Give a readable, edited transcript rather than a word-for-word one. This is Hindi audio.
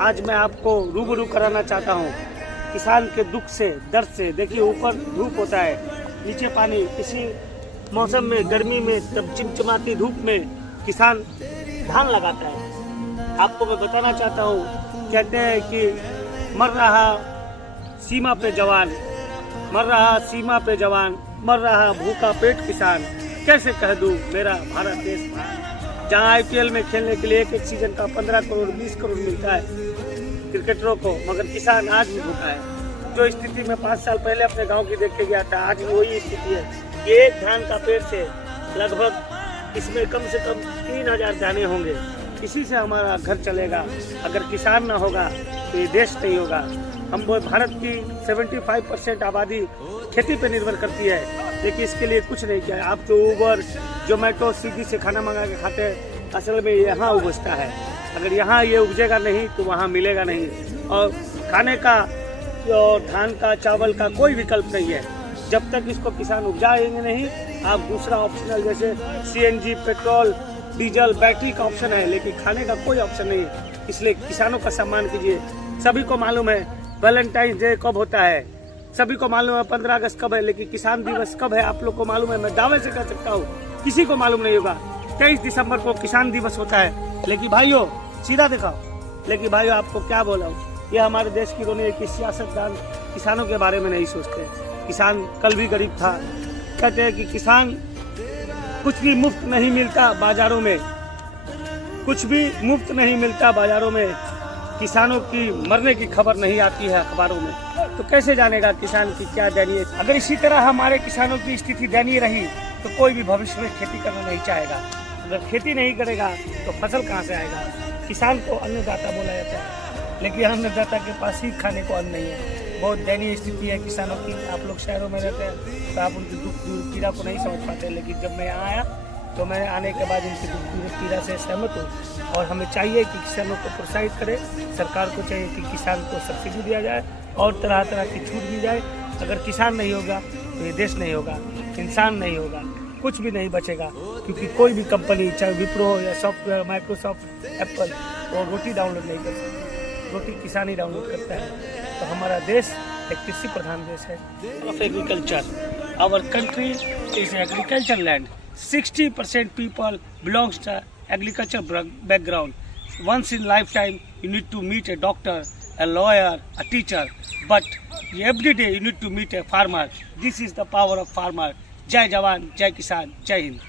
आज मैं आपको रूबरू कराना चाहता हूँ किसान के दुख से, दर्द से। देखिए ऊपर धूप होता है, नीचे पानी। इसी मौसम में, गर्मी में, तब चिमचिमाती धूप में किसान धान लगाता है। आपको मैं बताना चाहता हूँ, कहते हैं कि मर रहा सीमा पे जवान, मर रहा सीमा पे जवान, मर रहा भूखा पेट किसान। कैसे कह दूँ मेरा भारत देश, जहाँ आईपीएल में खेलने के लिए एक सीजन का 15 करोड़ 20 करोड़ मिलता है क्रिकेटरों को, मगर किसान आज भी भूखा है। जो स्थिति में 5 साल पहले अपने गांव की देख के गया था, आज भी वही स्थिति है। ये एक धान का पेड़ से लगभग इसमें कम से कम 3000 दाने होंगे। इसी से हमारा घर चलेगा। अगर किसान ना होगा तो ये देश नहीं होगा। हम वो भारत की 75% आबादी खेती पे निर्भर करती है, लेकिन इसके लिए कुछ नहीं किया। आप जो उबर, जोमेटो, स्विगी से खाना मंगा के खाते हैं, असल में यहाँ उगता है। अगर यहाँ ये उगेगा नहीं तो वहाँ मिलेगा नहीं। और खाने का और धान का, चावल का कोई विकल्प नहीं है जब तक इसको किसान उपजाएंगे नहीं। आप दूसरा ऑप्शनल जैसे सीएनजी, पेट्रोल, डीजल, बैटरी का ऑप्शन है, लेकिन खाने का कोई ऑप्शन नहीं है। इसलिए किसानों का सम्मान कीजिए। सभी को मालूम है वैलेंटाइन डे कब होता है, सभी को मालूम है 15 अगस्त कब है, लेकिन किसान दिवस कब है आप लोग को मालूम है? मैं दावे से कह सकता हूँ किसी को मालूम नहीं होगा। 23 दिसंबर को किसान दिवस होता है। लेकिन भाइयों सीधा दिखाओ। लेकिन भाइयों आपको क्या बोला हूँ, ये हमारे देश की रोनी है कि सियासतदान किसानों के बारे में नहीं सोचते। किसान कल भी गरीब था। कहते हैं कि किसान कुछ भी मुफ्त नहीं मिलता बाजारों में, कुछ भी मुफ्त नहीं मिलता बाजारों में। किसानों की मरने की खबर नहीं आती है अखबारों में, तो कैसे जानेगा किसान की क्या दयनीय। अगर इसी तरह हमारे किसानों की स्थिति दयनीय रही तो कोई भी भविष्य में खेती करना नहीं चाहेगा। अगर खेती नहीं करेगा तो फसल कहाँ से आएगा? किसान को अन्नदाता बोला जाता है, लेकिन अन्नदाता के पास ही खाने को अन्न नहीं है। बहुत दयनीय स्थिति है किसानों की। आप लोग शहरों में रहते हैं तो आप उनकी दुख पीड़ा को नहीं समझ पाते, लेकिन जब मैं यहाँ आया तो मैं आने के बाद इनकी दुख पीड़ा से सहमत हूँ। और हमें चाहिए कि किसानों को प्रोत्साहित करें। सरकार को चाहिए कि किसान को सब्सिडी दिया जाए और तरह तरह की छूट दी जाए। अगर किसान नहीं होगा तो ये देश नहीं होगा, इंसान नहीं होगा, कुछ भी नहीं बचेगा। क्योंकि कोई भी कंपनी, चाहे विप्रो या सॉफ्टवेयर, माइक्रोसॉफ्ट, एप्पल, वो रोटी डाउनलोड नहीं कर सकती। रोटी किसान ही डाउनलोड करता है। तो हमारा देश एक कृषि प्रधान देश है। Of agriculture, our country is agriculture land. 60% people belongs to agriculture background. Once in lifetime you need to meet a doctor, a lawyer, a teacher, but every day you need to meet a farmer. This is the power of farmer. जय जवान, जय किसान, जय हिंद।